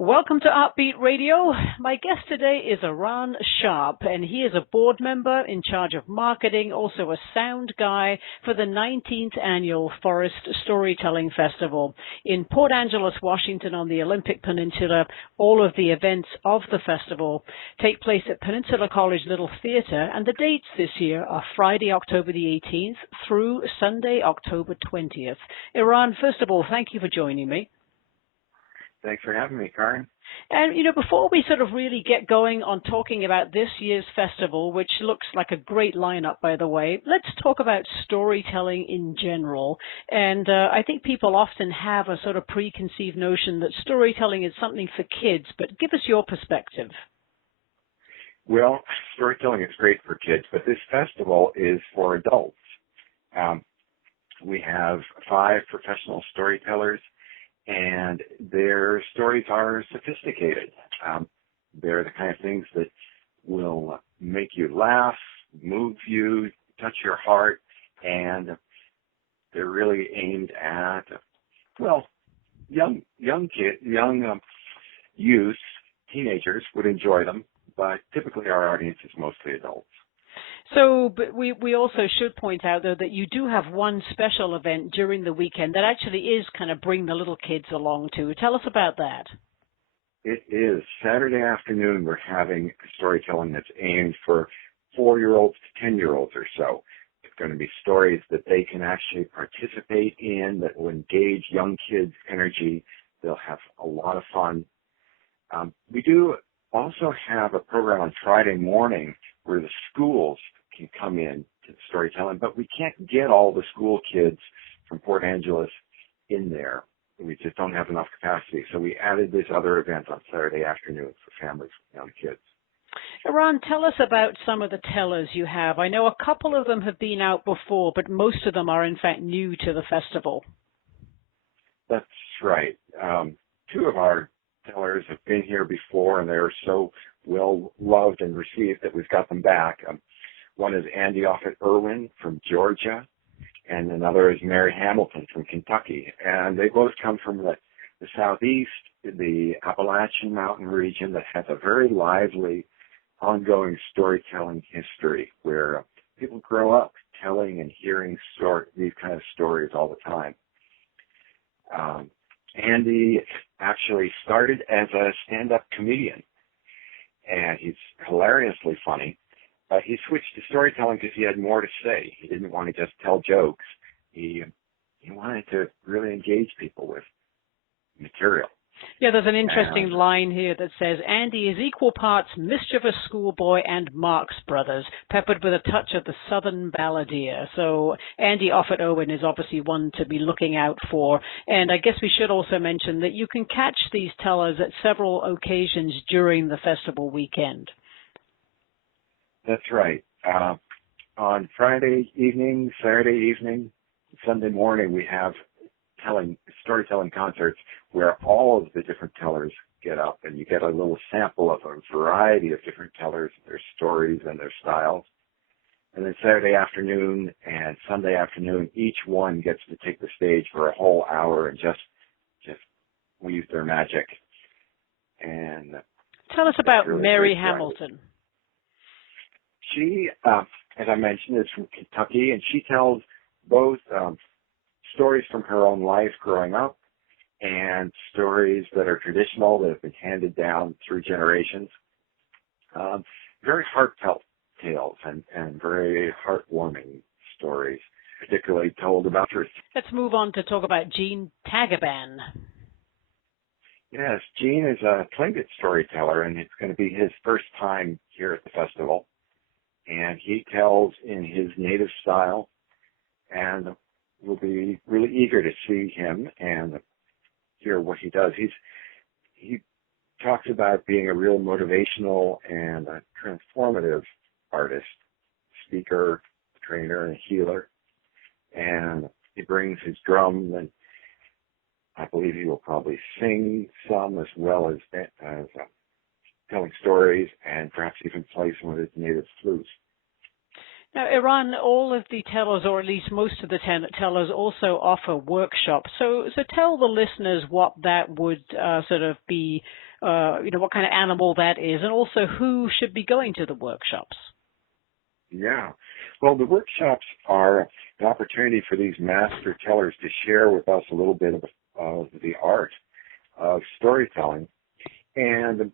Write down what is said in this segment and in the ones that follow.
Welcome to Artbeat Radio. My guest today is Erran Sharpe, and he is a board member in charge of marketing, also a sound guy for the 19th Annual Forest Storytelling Festival in Port Angeles, Washington on the Olympic Peninsula. All of the events of the festival take place at Peninsula College Little Theater, and the dates this year are Friday, October the 18th through Sunday, October 20th. Erran, first of all, thank you for joining me. Thanks for having me, Karen. And, before we sort of really get going on talking about this year's festival, which looks like a great lineup, by the way, let's talk about storytelling in general. And I think people often have a sort of preconceived notion that storytelling is something for kids, but give us your perspective. Well, storytelling is great for kids, but this festival is for adults. We have 5 professional storytellers, and their stories are sophisticated. They're the kind of things that will make you laugh, move you, touch your heart, and they're really aimed at, young youth, teenagers would enjoy them, but typically our audience is mostly adults. So, but we also should point out, though, that you do have one special event during the weekend that actually is kind of bring the little kids along to. Tell us about that. It is. Saturday afternoon, we're having storytelling that's aimed for 4-year-olds to 10-year-olds or so. It's going to be stories that they can actually participate in, that will engage young kids' energy. They'll have a lot of fun. We do also have a program on Friday morning where the schools can come in to the storytelling, but we can't get all the school kids from Port Angeles in there. We just don't have enough capacity. So we added this other event on Saturday afternoon for families with young kids. Erran, tell us about some of the tellers you have. I know a couple of them have been out before, but most of them are in fact new to the festival. That's right. 2 of our tellers have been here before, and they're so well loved and received that we've got them back. One is Andy Erran from Georgia, and another is Mary Hamilton from Kentucky. And they both come from the southeast, the Appalachian Mountain region that has a very lively, ongoing storytelling history where people grow up telling and hearing these kind of stories all the time. Andy actually started as a stand-up comedian, and he's hilariously funny, but he switched to storytelling because he had more to say. He didn't want to just tell jokes. He wanted to really engage people with material. Yeah, there's an interesting line here that says, Andy is equal parts mischievous schoolboy and Marx Brothers, peppered with a touch of the Southern balladeer. So Andy Erran is obviously one to be looking out for. And I guess we should also mention that you can catch these tellers at several occasions during the festival weekend. That's right. On Friday evening, Saturday evening, Sunday morning, we have storytelling concerts where all of the different tellers get up, and you get a little sample of a variety of different tellers, their stories and their styles. And then Saturday afternoon and Sunday afternoon, each one gets to take the stage for a whole hour and just weave their magic. And tell us about really Mary Hamilton. She, as I mentioned, is from Kentucky, and she tells both stories from her own life growing up and stories that are traditional, that have been handed down through generations. Very heartfelt tales and very heartwarming stories, particularly told about her. Let's move on to talk about Gene Tagaban. Yes, Gene is a Tlingit storyteller, and it's going to be his first time here at the festival. And he tells in his native style, and we'll be really eager to see him and hear what he does. He talks about being a real motivational and a transformative artist, speaker, trainer, and healer. And he brings his drums, and I believe he will probably sing some as well as telling stories, and perhaps even play some of his native flutes. Now, Erran, all of the tellers, or at least most of the tellers, also offer workshops. So tell the listeners what that would sort of be what kind of animal that is, and also who should be going to the workshops. Yeah. Well, the workshops are an opportunity for these master tellers to share with us a little bit of the art of storytelling. And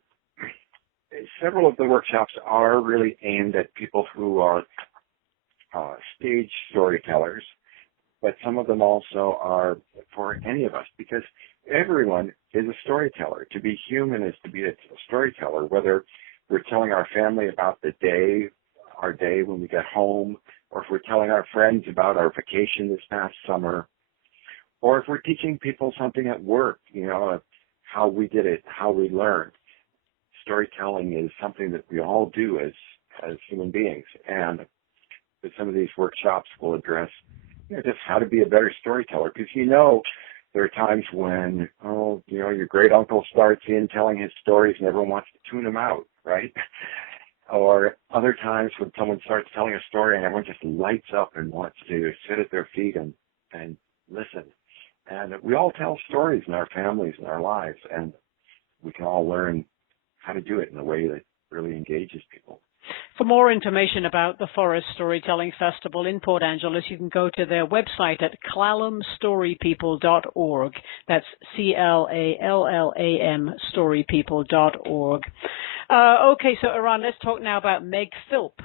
several of the workshops are really aimed at people who are stage storytellers, but some of them also are for any of us, because everyone is a storyteller. To be human is to be a storyteller, whether we're telling our family about our day when we get home, or if we're telling our friends about our vacation this past summer, or if we're teaching people something at work, how we did it, how we learned. Storytelling is something that we all do as human beings, and some of these workshops will address just how to be a better storyteller, because there are times when your great uncle starts in telling his stories and everyone wants to tune him out, right? Or other times when someone starts telling a story and everyone just lights up and wants to sit at their feet and listen. And we all tell stories in our families and our lives, and we can all learn how to do it in a way that really engages people. For more information about the Forest Storytelling Festival in Port Angeles, you can go to their website at clallamstorypeople.org. That's CLALLAM storypeople.org. Okay, so Erran, let's talk now about Meg Philp.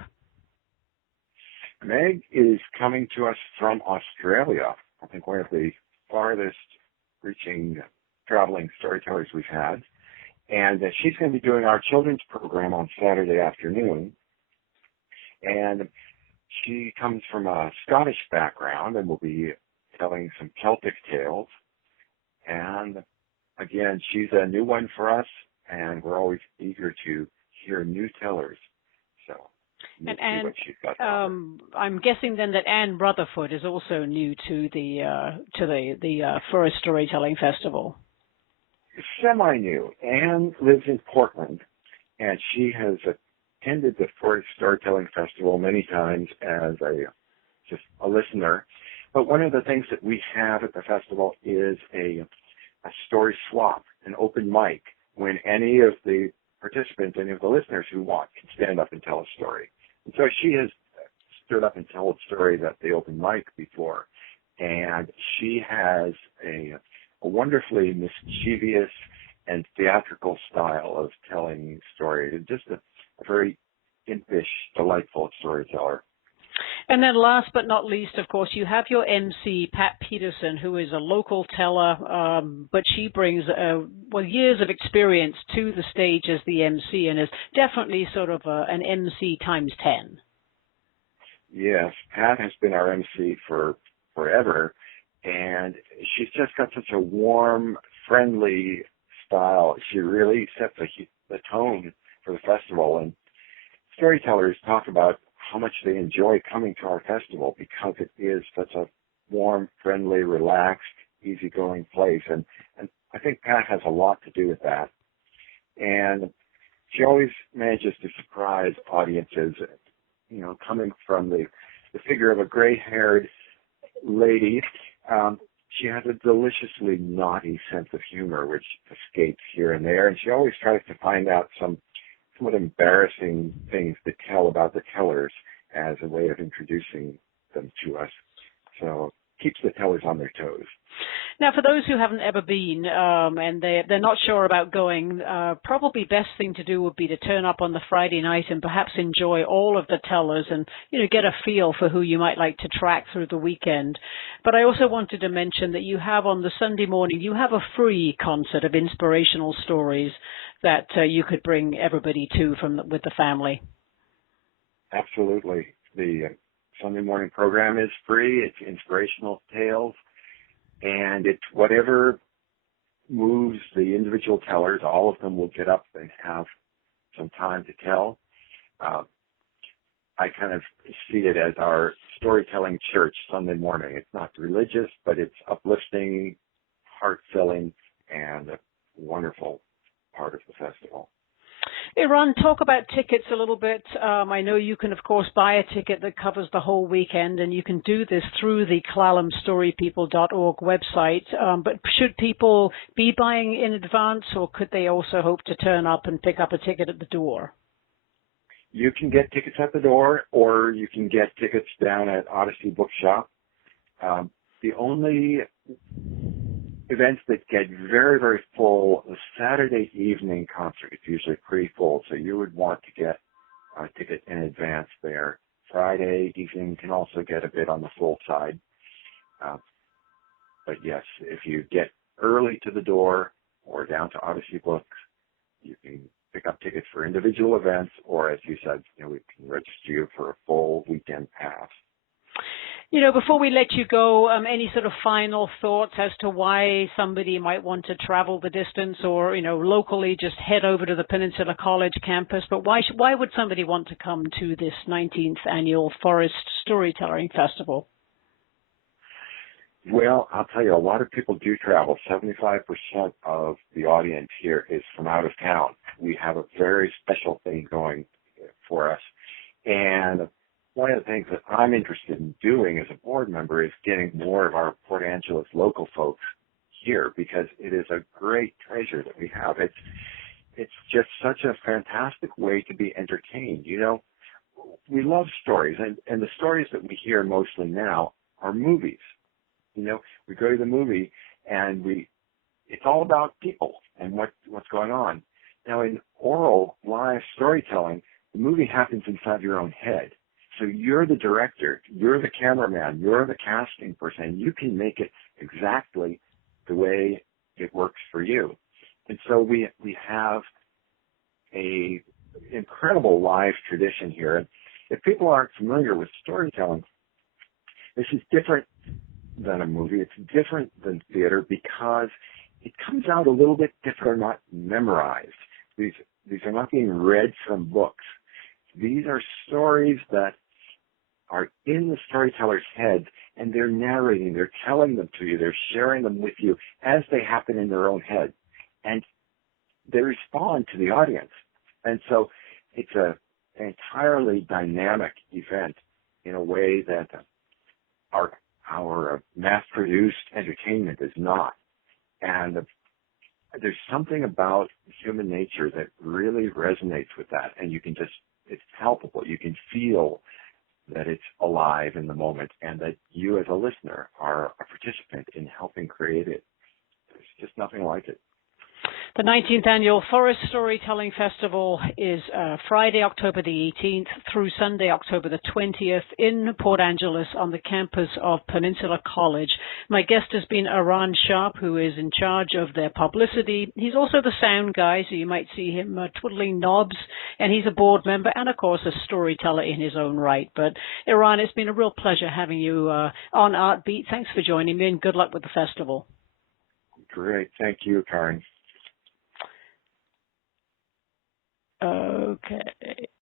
Meg is coming to us from Australia. I think one of the farthest reaching traveling storytellers we've had. And she's going to be doing our children's program on Saturday afternoon. And she comes from a Scottish background and will be telling some Celtic tales. And again, she's a new one for us, and we're always eager to hear new tellers. So we'll see what she's got. I'm guessing then that Anne Rutherford is also new to the Forest Storytelling Festival. Semi-new. Anne lives in Portland, and she has attended the Forest Storytelling Festival many times as just a listener. But one of the things that we have at the festival is a story swap, an open mic, when any of the participants, any of the listeners who want, can stand up and tell a story. And so she has stood up and told stories at the open mic before, and she has a wonderfully mischievous and theatrical style of telling stories. Just a very impish, delightful storyteller. And then last but not least, of course, you have your MC, Pat Peterson, who is a local teller, but she brings years of experience to the stage as the MC and is definitely sort of an MC times 10. Yes, Pat has been our MC for forever, and she's just got such a warm, friendly style. She really sets the tone for the festival, and storytellers talk about how much they enjoy coming to our festival because it is such a warm, friendly, relaxed, easygoing place. And I think Pat has a lot to do with that. And she always manages to surprise audiences, coming from the figure of a gray-haired lady. She has a deliciously naughty sense of humor, which escapes here and there. And she always tries to find out somewhat embarrassing things to tell about the tellers as a way of introducing them to us. So keeps the tellers on their toes. Now, for those who haven't ever been and they're not sure about going, probably best thing to do would be to turn up on the Friday night and perhaps enjoy all of the tellers and, get a feel for who you might like to track through the weekend. But I also wanted to mention that you have on the Sunday morning, you have a free concert of inspirational stories that you could bring everybody to with the family. Absolutely. The Sunday morning program is free. It's inspirational tales. And it's whatever moves the individual tellers. All of them will get up and have some time to tell. I kind of see it as our storytelling church Sunday morning. It's not religious, but it's uplifting, heart-filling, and a wonderful part of the festival. Erran, talk about tickets a little bit. I know you can, of course, buy a ticket that covers the whole weekend, and you can do this through the ClallamStoryPeople.org website. But should people be buying in advance, or could they also hope to turn up and pick up a ticket at the door? You can get tickets at the door, or you can get tickets down at Odyssey Bookshop. The only events that get very, very full, the Saturday evening concert is usually pretty full, so you would want to get a ticket in advance there. Friday evening can also get a bit on the full side. But yes, if you get early to the door or down to Odyssey Books, you can pick up tickets for individual events, or as you said, we can register you for a full weekend pass. Before we let you go, any sort of final thoughts as to why somebody might want to travel the distance, or, locally just head over to the Peninsula College campus? But why would somebody want to come to this 19th Annual Forest Storytelling Festival? Well, I'll tell you, a lot of people do travel. 75% of the audience here is from out of town. We have a very special thing going for us. And one of the things that I'm interested in doing as a board member is getting more of our Port Angeles local folks here, because it is a great treasure that we have. It's just such a fantastic way to be entertained. We love stories, and the stories that we hear mostly now are movies. We go to the movie and it's all about people and what's going on. Now, in oral live storytelling, the movie happens inside your own head. So you're the director, you're the cameraman, you're the casting person, and you can make it exactly the way it works for you. And so we have a incredible live tradition here. And if people aren't familiar with storytelling, this is different than a movie. It's different than theater because it comes out a little bit different. They're not memorized. These are not being read from books. These are stories that are in the storyteller's head, and they're narrating, they're telling them to you, they're sharing them with you as they happen in their own head. And they respond to the audience. And so it's an entirely dynamic event in a way that our mass-produced entertainment is not. And there's something about human nature that really resonates with that. And it's palpable. You can feel that it's alive in the moment, and that you as a listener are a participant in helping create it. There's just nothing like it. The 19th Annual Forest Storytelling Festival is Friday, October the 18th through Sunday, October the 20th in Port Angeles on the campus of Peninsula College. My guest has been Erran Sharpe, who is in charge of their publicity. He's also the sound guy, so you might see him twiddling knobs, and he's a board member and, of course, a storyteller in his own right. But, Erran, it's been a real pleasure having you on Artbeat. Thanks for joining me, and good luck with the festival. Great. Thank you, Karen. Okay.